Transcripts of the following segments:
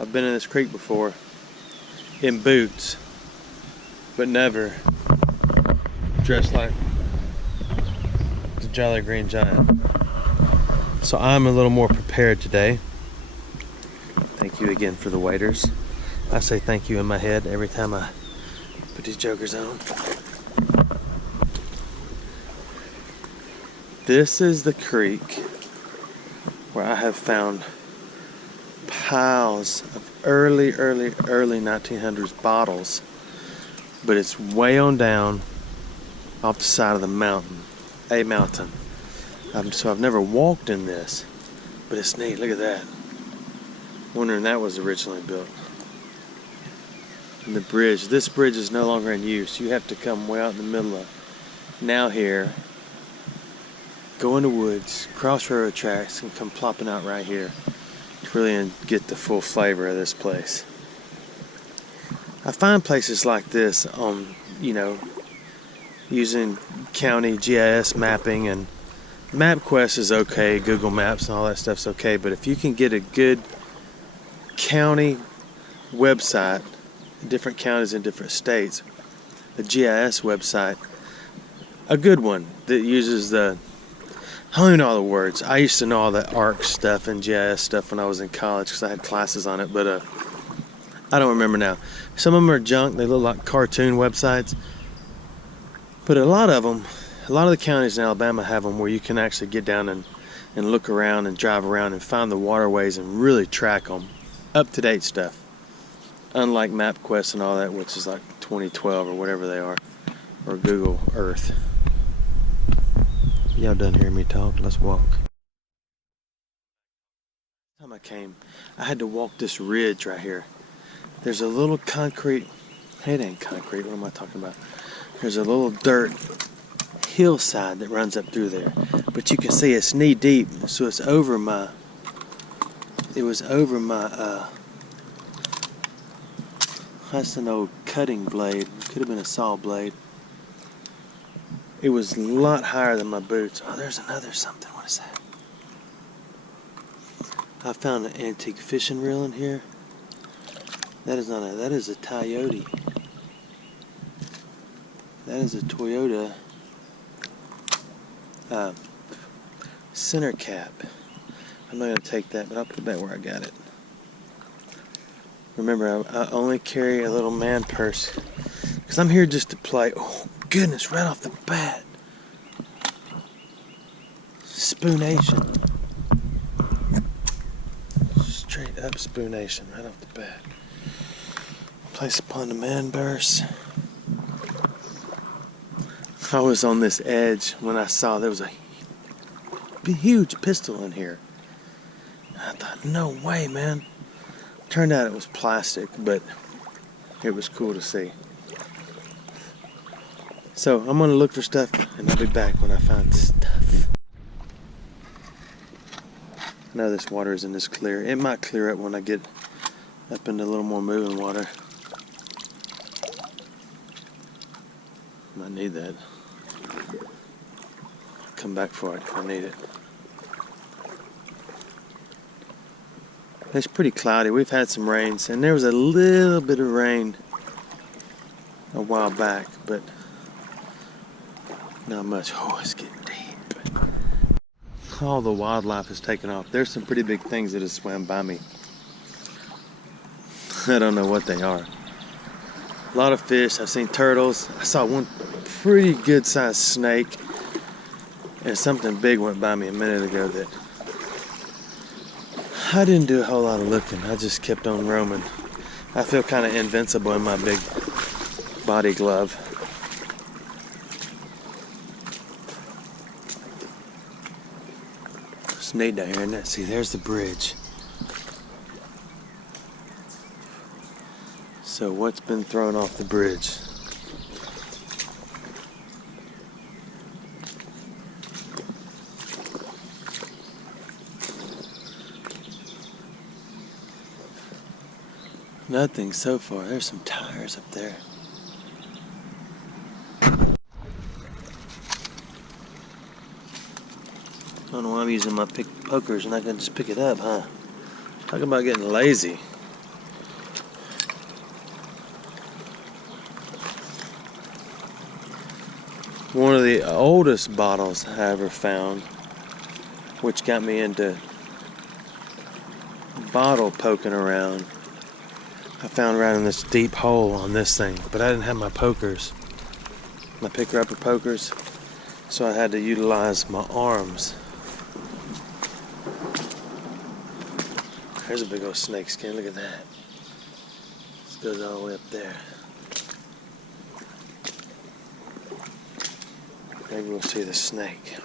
I've been in this creek before in boots, but never dressed like the Jolly Green Giant. So I'm a little more prepared today. Thank you again for the waiters. I say thank you in my head every time I put these jokers on. This is the creek where I have found piles of early 1900s bottles, but it's way on down off the side of the mountain, so I've never walked in this, but it's neat. Look at that. Wondering that was originally built. And the bridge, this bridge is no longer in use. You have to come way out in the middle of now here, go in the woods, cross railroad tracks, and come plopping out right here to really get the full flavor of this place. I find places like this on, using county GIS mapping, and MapQuest is okay, Google Maps and all that stuff's okay, but if you can get a good county website, different counties in different states, a GIS website, a good one that uses I don't even know all the words. I used to know all the ARC stuff and GIS stuff when I was in college because I had classes on it, but I don't remember now. Some of them are junk. They look like cartoon websites. But a lot of the counties in Alabama have them where you can actually get down and look around and drive around and find the waterways and really track them. Up-to-date stuff. Unlike MapQuest and all that, which is like 2012 or whatever they are, or Google Earth. Y'all done hearing me talk? Let's walk. The time I came, I had to walk this ridge right here. There's a little concrete, it ain't concrete, what am I talking about? There's a little dirt hillside that runs up through there. But you can see it's knee deep, so it's over my, that's an old cutting blade. Could have been a saw blade. It was a lot higher than my boots. Oh, there's another something. What is that? I found an antique fishing reel in here. That is a Toyota. That is a Toyota center cap. I'm not going to take that, but I'll put that where I got it. Remember, I only carry a little man purse because I'm here just to play. Oh, goodness, right off the bat. Spoonation. Straight up spoonation right off the bat. Place upon the man purse. I was on this edge when I saw there was a huge pistol in here. I thought, no way, man. Turned out it was plastic, but it was cool to see. So I'm going to look for stuff, and I'll be back when I find stuff. I know this water isn't as clear. It might clear up when I get up into a little more moving water. Might need that. I'll come back for it if I need it. It's pretty cloudy. We've had some rains, and there was a little bit of rain a while back, but not much. Oh, it's getting deep. All the wildlife has taken off. There's some pretty big things that have swam by me. I don't know what they are. A lot of fish. I've seen turtles. I saw one pretty good sized snake, and something big went by me a minute ago that I didn't do a whole lot of looking. I just kept on roaming. I feel kind of invincible in my big body glove. It's neat down here, isn't it? See, there's the bridge. So what's been thrown off the bridge? Nothing so far. There's some tires up there. I don't know why I'm using my pokers and I can just pick it up, huh? Talk about getting lazy. One of the oldest bottles I ever found, which got me into bottle poking around. I found right in this deep hole on this thing, but I didn't have my pokers, my picker-upper pokers, so I had to utilize my arms. There's a big old snake skin, look at that. This goes all the way up there. Maybe we'll see the snake.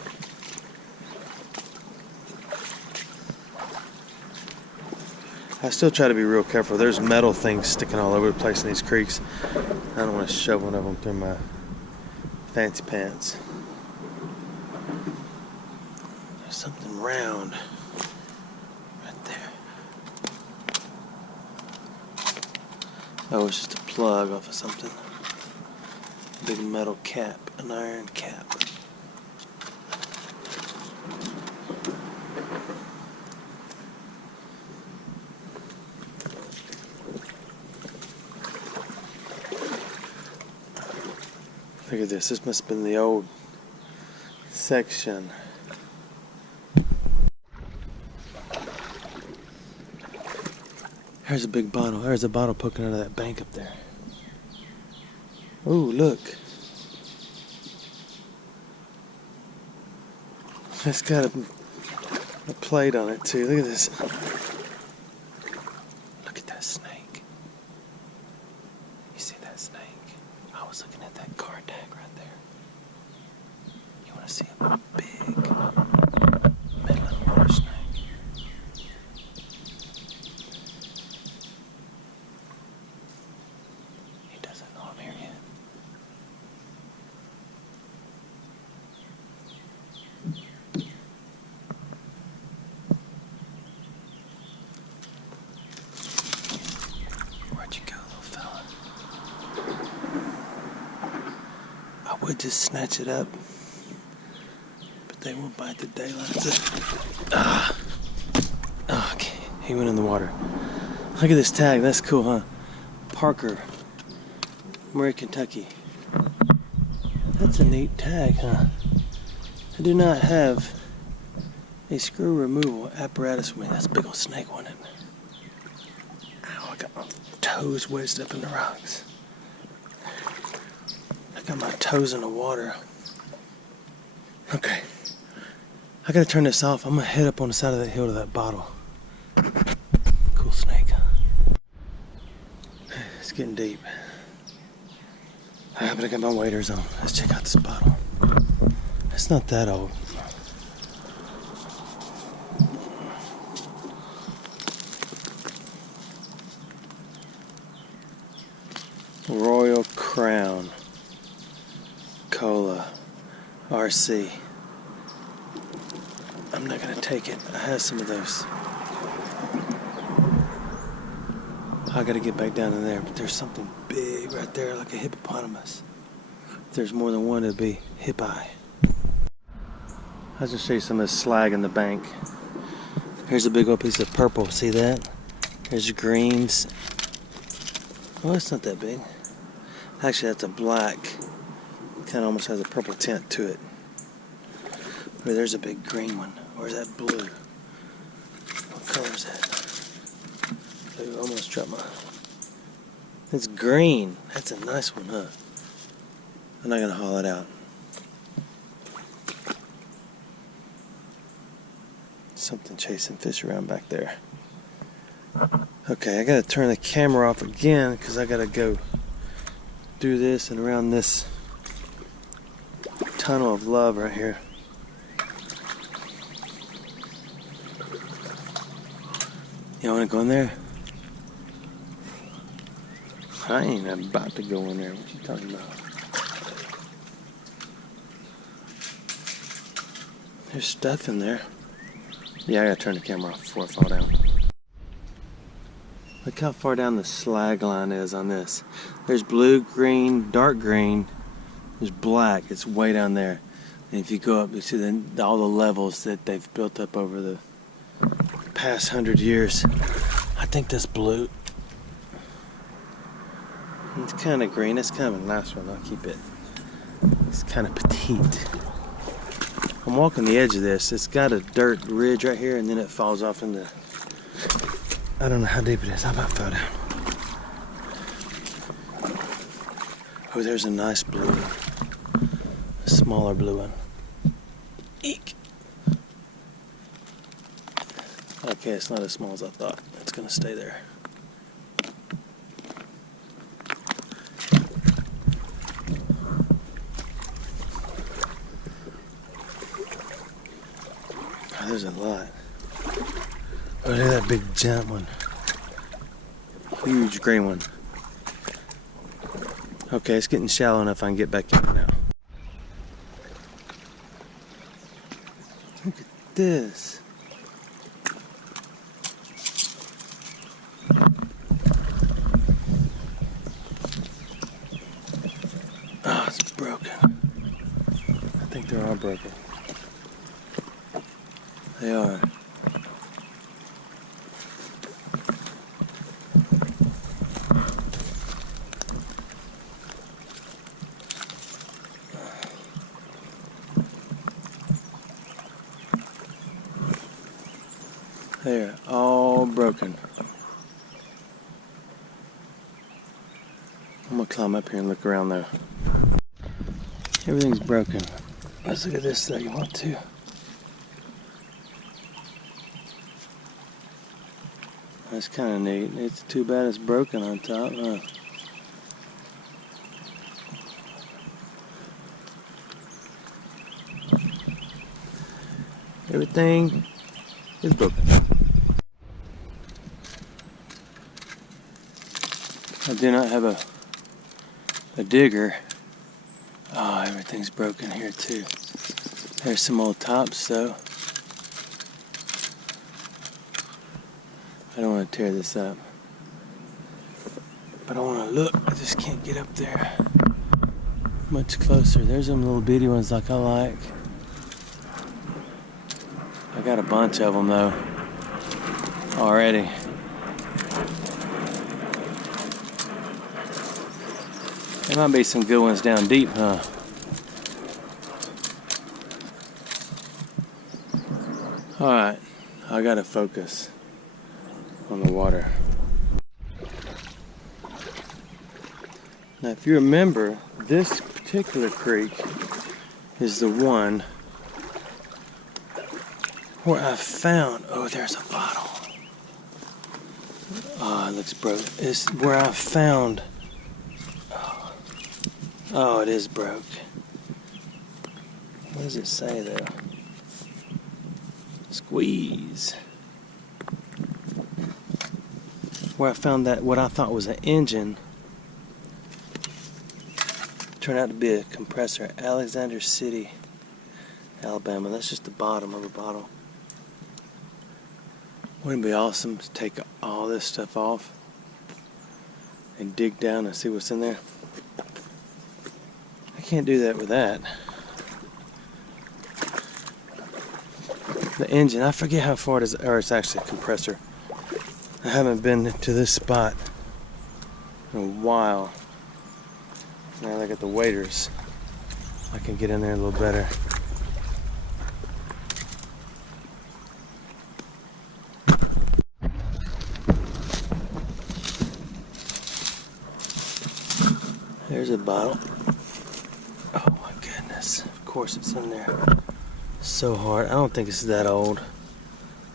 I still try to be real careful. There's metal things sticking all over the place in these creeks. I don't want to shove one of them through my fancy pants. There's something round right there. Oh, it's just a plug off of something. Big metal cap, an iron cap. Look at this. This must have been the old section. There's a big bottle. There's a bottle poking out of that bank up there. Oh, look. It's got a plate on it too. Look at this. Look at that snake. You see that snake? I was looking at that car tag right there. You want to see a big Midland water snake? He doesn't know I'm here yet. Where'd you go, little fella? I would just snatch it up, but they will bite the daylights out. Okay, he went in the water. Look at this tag, that's cool, huh? Parker, Murray, Kentucky. That's a neat tag, huh? I do not have a screw removal apparatus with me. That's a big old snake, wasn't it? Ow, I got my toes wedged up in the rocks. I got my toes in the water. Okay. I gotta turn this off. I'm gonna head up on the side of that hill to that bottle. Cool snake, huh? It's getting deep. But I got my waders on. Let's check out this bottle. It's not that old. Royal Crown Cola RC. I'm not gonna take it. I have some of those. I gotta get back down in there, but there's something big right there, like a hippopotamus. If there's more than one, it'd be hippi. I'll just show you some of this slag in the bank. Here's a big old piece of purple. See that? There's greens. Oh, it's not that big. Actually, that's a black. Kind of almost has a purple tint to it. But there's a big green one. Or is that blue? What color is that? Ooh, almost dropped my... It's green. That's a nice one, huh? I'm not gonna haul it out. Something chasing fish around back there. Okay, I gotta turn the camera off again because I gotta go through this and around this tunnel of love right here. You wanna go in there? I ain't about to go in there. What you talking about? There's stuff in there. Yeah, I gotta turn the camera off before I fall down. Look how far down the slag line is on this. There's blue, green, dark green. There's black. It's way down there. And if you go up, you see all the levels that they've built up over the past 100 years. I think that's blue. It's kind of green. It's kind of a nice one. I'll keep it. It's kind of petite. I'm walking the edge of this. It's got a dirt ridge right here, and then it falls off into, I don't know how deep it is. I about fell down. Oh, there's a nice blue one. A smaller blue one. Eek. Okay, it's not as small as I thought. It's gonna stay there. Oh, there's a lot. Oh, look at that big giant one. Huge green one. Okay, it's getting shallow enough I can get back in now. Look at this. Oh, it's broken. I think they're all broken. They are. They're all broken. I'm gonna climb up here and look around though. Everything's broken. Let's look at this though, you want to? That's kind of neat. It's too bad it's broken on top, huh? Everything is broken. I do not have a digger. Oh, everything's broken here too. There's some old tops though. I don't want to tear this up. But I want to look. I just can't get up there much closer. There's some little bitty ones like I like. I got a bunch of them though already. There might be some good ones down deep, huh? Alright, I gotta focus on the water. Now if you remember, this particular creek is the one where I found, oh, there's a bottle. Oh, it looks broke. It's where I found, oh, it is broke. What does it say though? Squeeze. Where I found that, what I thought was an engine, turned out to be a compressor. Alexander City, Alabama. That's just the bottom of a bottle. Wouldn't it be awesome to take all this stuff off and dig down and see what's in there? I can't do that with that. The engine, I forget how far it is, or it's actually a compressor. I haven't been to this spot in a while. Now I got the waders. I can get in there a little better. There's a bottle. Oh my goodness. Of course it's in there. So hard. I don't think it's that old. It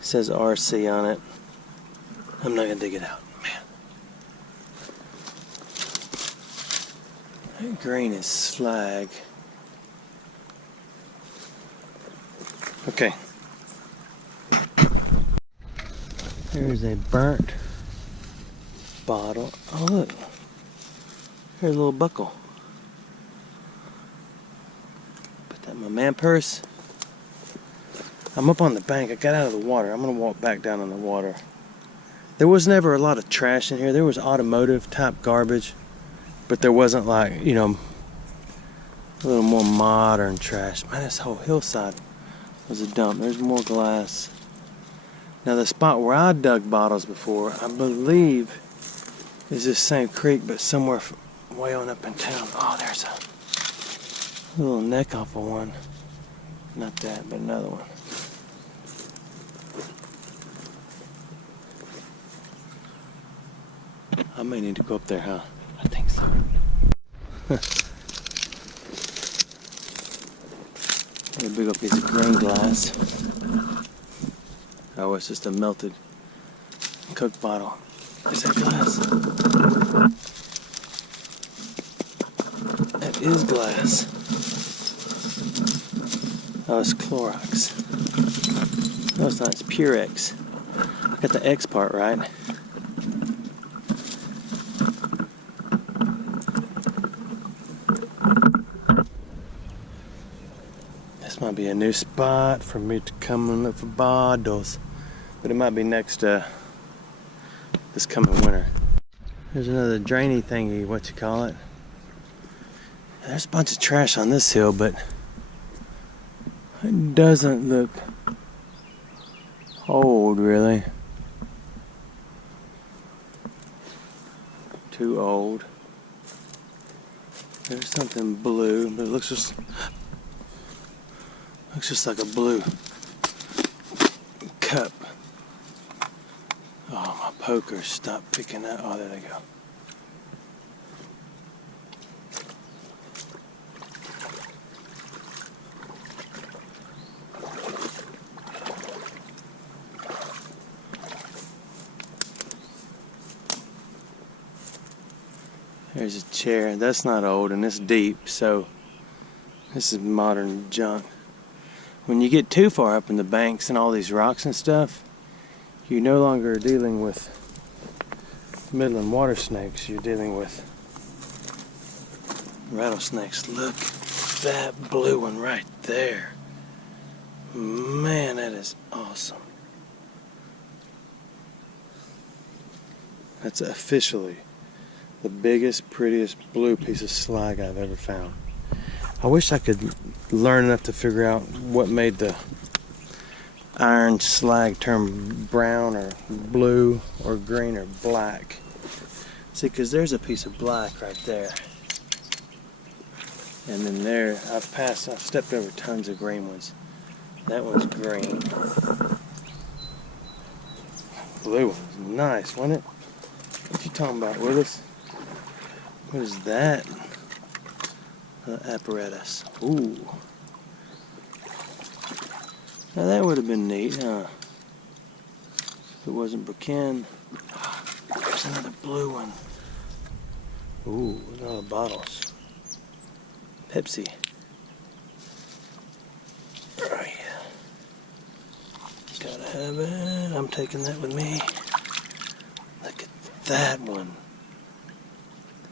says RC on it. I'm not gonna dig it out, man. That green is slag. Okay. There's a burnt bottle. Oh look. Here's a little buckle. Put that in my man purse. I'm up on the bank. I got out of the water. I'm gonna walk back down in the water. There was never a lot of trash in here. There was automotive type garbage, but there wasn't like, you know, a little more modern trash. Man, this whole hillside was a dump. There's more glass. Now the spot where I dug bottles before, I believe is this same creek, but somewhere way on up in town. Oh, there's a A little neck off of one. Not that, but another one. I may need to go up there, huh? I think so. A big old piece of green glass. Oh, it's just a melted Coke bottle. Is that glass? That is glass. Oh, it's Clorox. No, it's not. It's Purex. Got the X part right. This might be a new spot for me to come and look for bottles, but it might be next this coming winter. There's another drainy thingy, what you call it. There's a bunch of trash on this hill, but it doesn't look old, really. Too old. There's something blue, but it looks just like a blue cup. Oh, my poker stopped picking up. Oh, there they go. There's a chair. That's not old and it's deep, so this is modern junk. When you get too far up in the banks and all these rocks and stuff, you're no longer dealing with Midland water snakes. You're dealing with rattlesnakes. Look at that blue one right there. Man, that is awesome. That's officially the biggest, prettiest blue piece of slag I've ever found. I wish I could learn enough to figure out what made the iron slag turn brown or blue or green or black. See, because there's a piece of black right there. And then there, I've stepped over tons of green ones. That one's green. Blue one's nice, wasn't it? What you talking about, Willis? What is that? Apparatus. Ooh. Now that would have been neat, huh? If it wasn't Burkin. There's another blue one. Ooh, another bottles. Pepsi. Oh yeah. Gotta have it. I'm taking that with me. Look at that one.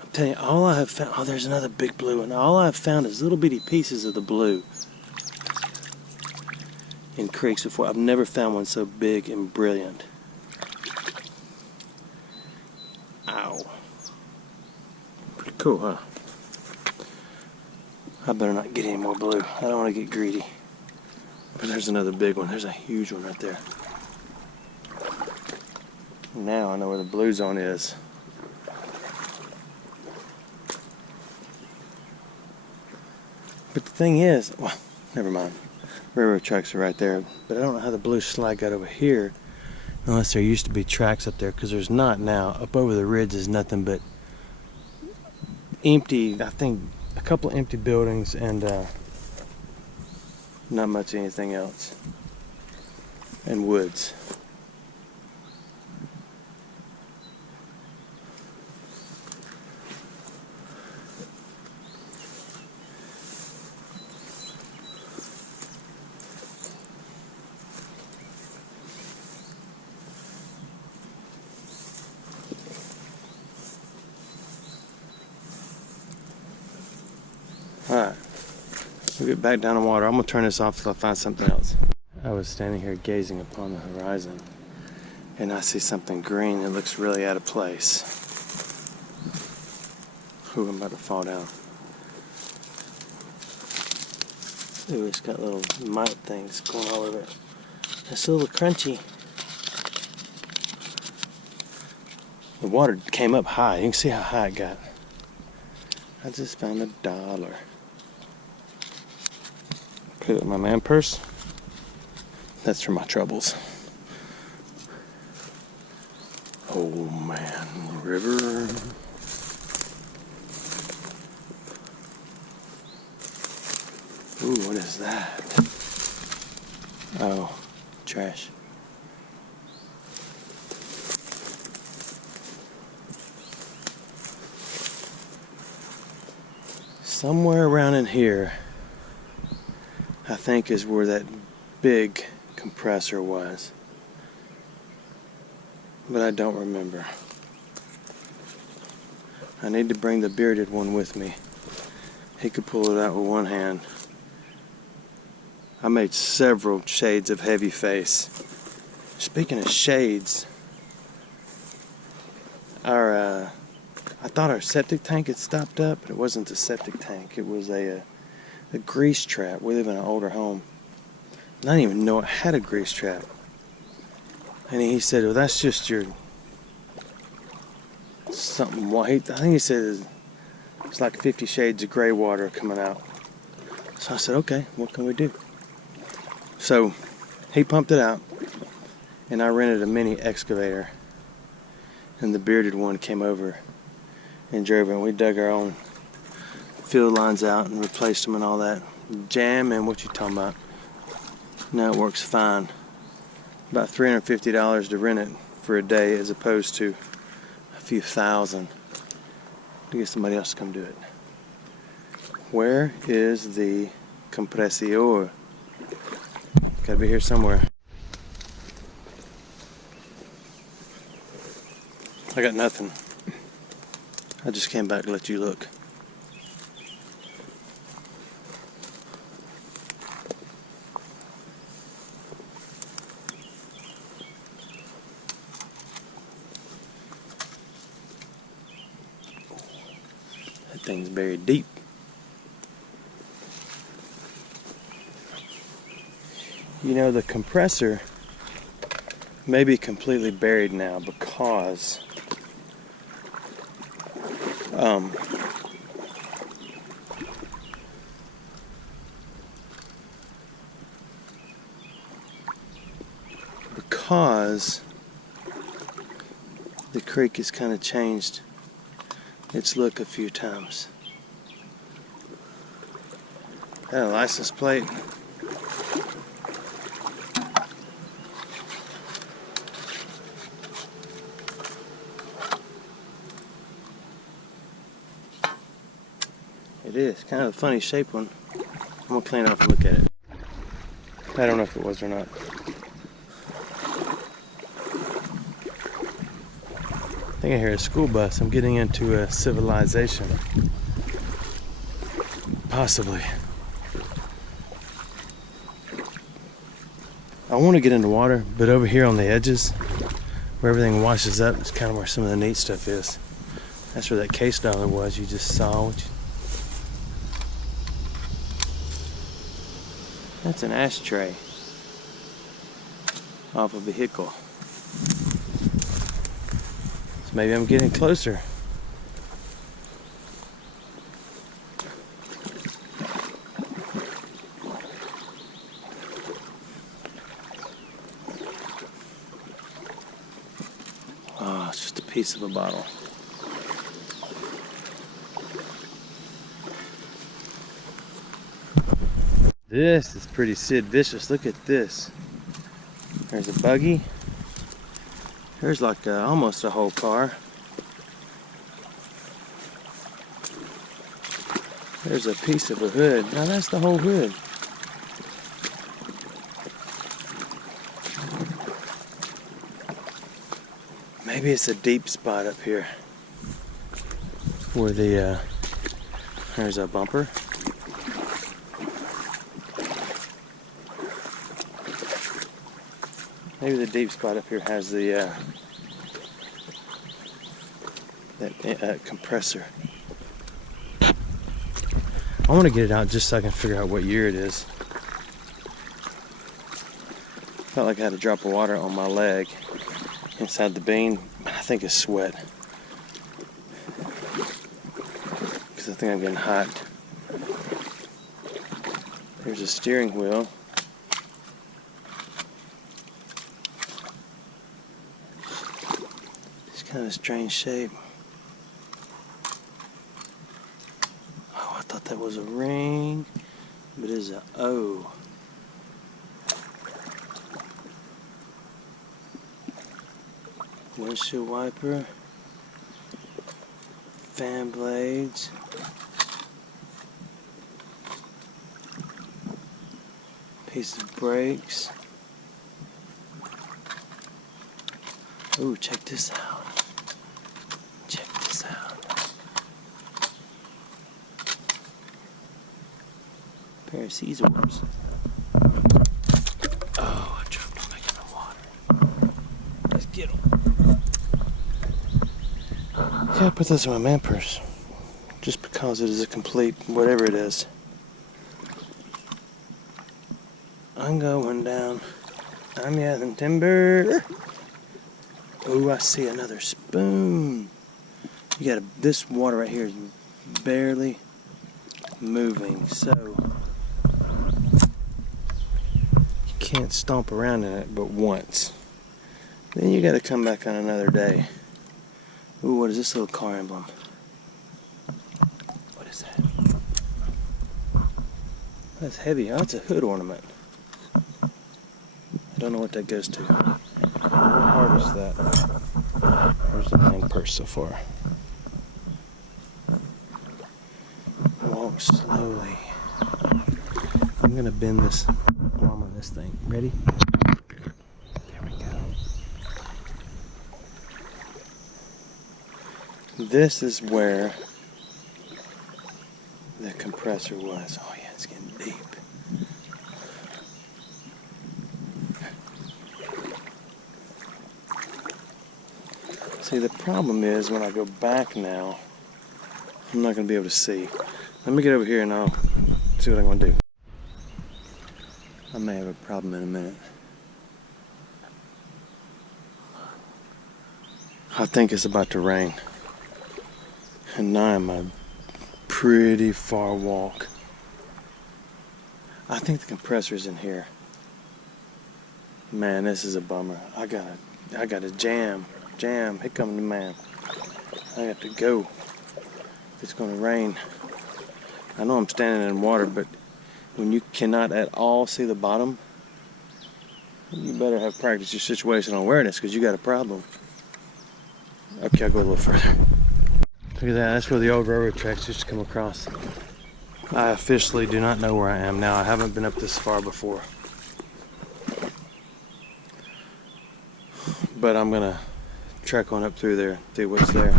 I'm telling you, all I have found, oh, there's another big blue one. All I've found is little bitty pieces of the blue in creeks before. I've never found one so big and brilliant. Ow. Pretty cool, huh? I better not get any more blue. I don't want to get greedy. But there's another big one. There's a huge one right there. Now I know where the blue zone is. But the thing is, well, never mind. Railroad tracks are right there, but I don't know how the blue slag got over here unless there used to be tracks up there, because there's not now. Up over the ridge is nothing but empty, I think a couple of empty buildings and not much anything else, and woods. Alright, we'll get back down the water. I'm going to turn this off till I find something else. I was standing here gazing upon the horizon, and I see something green that looks really out of place. Ooh, I'm about to fall down. Ooh, it's got little mite things going all over it. It's a little crunchy. The water came up high. You can see how high it got. I just found $1. Put it in my man purse. That's for my troubles. Oh man, river. Ooh, what is that? Oh, trash. Somewhere around in here, I think, is where that big compressor was. But I don't remember. I need to bring the bearded one with me. He could pull it out with one hand. I made several shades of heavy face. Speaking of shades, I thought our septic tank had stopped up, but it wasn't the septic tank. It was a grease trap. We live in an older home. And I didn't even know it had a grease trap. And he said, well, that's just your something white. I think he said it's like 50 shades of gray water coming out. So I said, okay, what can we do? So he pumped it out, and I rented a mini excavator, and the bearded one came over and drove it, and we dug our own field lines out and replaced them and all that. Jam, and what you talking about? No, it works fine. About $350 to rent it for a day, as opposed to a few thousand to get somebody else to come do it. Where is the compressor? Gotta be here somewhere. I got nothing. I just came back to let you look. That thing's buried deep. You know, the compressor may be completely buried now because the creek has kind of changed its look a few times. Got a license plate. It is kind of a funny shaped one. I'm gonna clean it off and look at it. I don't know if it was or not. I think I hear a school bus. I'm getting into a civilization. Possibly. I want to get into water, but over here on the edges, where everything washes up, is kind of where some of the neat stuff is. That's where that case dollar was you just saw. That's an ashtray off a vehicle. So maybe I'm getting closer. Oh, it's just a piece of a bottle. This is pretty Sid Vicious. Look at this. There's a buggy. There's like almost a whole car. There's a piece of a hood. Now that's the whole hood. Maybe it's a deep spot up here where the there's a bumper. Maybe the deep spot up here has the that compressor. I want to get it out just so I can figure out what year it is. Felt like I had a drop of water on my leg inside the bean. I think it's sweat because I think I'm getting hot. Here's a steering wheel. It's kind of a strange shape. Oh, I thought that was a ring, but it's a O. Windshield wiper. Fan blades. Piece of brakes. Ooh, check this out. Check this out. Pair of scissors. Oh, I dropped them back in the water. Let's get them. Yeah, I put this in my man purse. Just because it is a complete whatever it is. I'm going down. I'm gathering timber. Oh, I see another spoon. You got this water right here is barely moving, so you can't stomp around in it but once. Then you got to come back on another day. Ooh, what is this little car emblem? What is that? That's heavy. Oh, it's a hood ornament. I don't know what that goes to. How hard is that? Where's the main purse so far? Walk slowly. I'm gonna bend this arm on this thing. Ready? There we go. This is where the compressor was. Oh yeah, it's getting deep. See, the problem is when I go back now, I'm not going to be able to see. Let me get over here and I'll see what I'm going to do. I may have a problem in a minute. I think it's about to rain. And now I'm a pretty far walk. I think the compressor's in here. Man, this is a bummer. I gotta jam. Here comes the man. I got to go. It's gonna rain. I know I'm standing in water, but when you cannot at all see the bottom, you better have practiced your situational awareness because you got a problem. Okay, I'll go a little further. Look at that, that's where the old railroad tracks used to come across. I officially do not know where I am now. I haven't been up this far before. But I'm gonna trek on up through there, see what's there.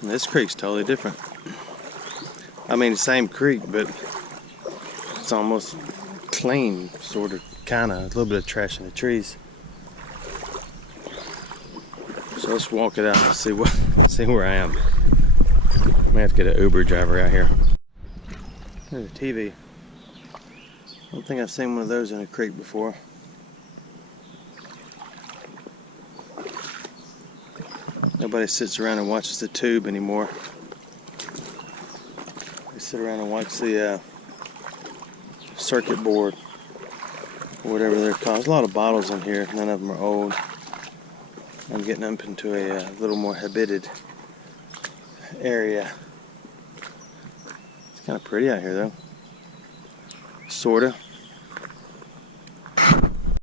And this creek's totally different. I mean, the same creek, but it's almost clean, sort of, kind of, a little bit of trash in the trees. So let's walk it out and see where I am. I may have to get an Uber driver out here. There's a TV. I don't think I've seen one of those in a creek before. Nobody sits around and watches the tube anymore. They sit around and watch the circuit board, or whatever they're called. There's a lot of bottles in here. None of them are old. I'm getting up into a little more habited area. It's kind of pretty out here, though. Sorta.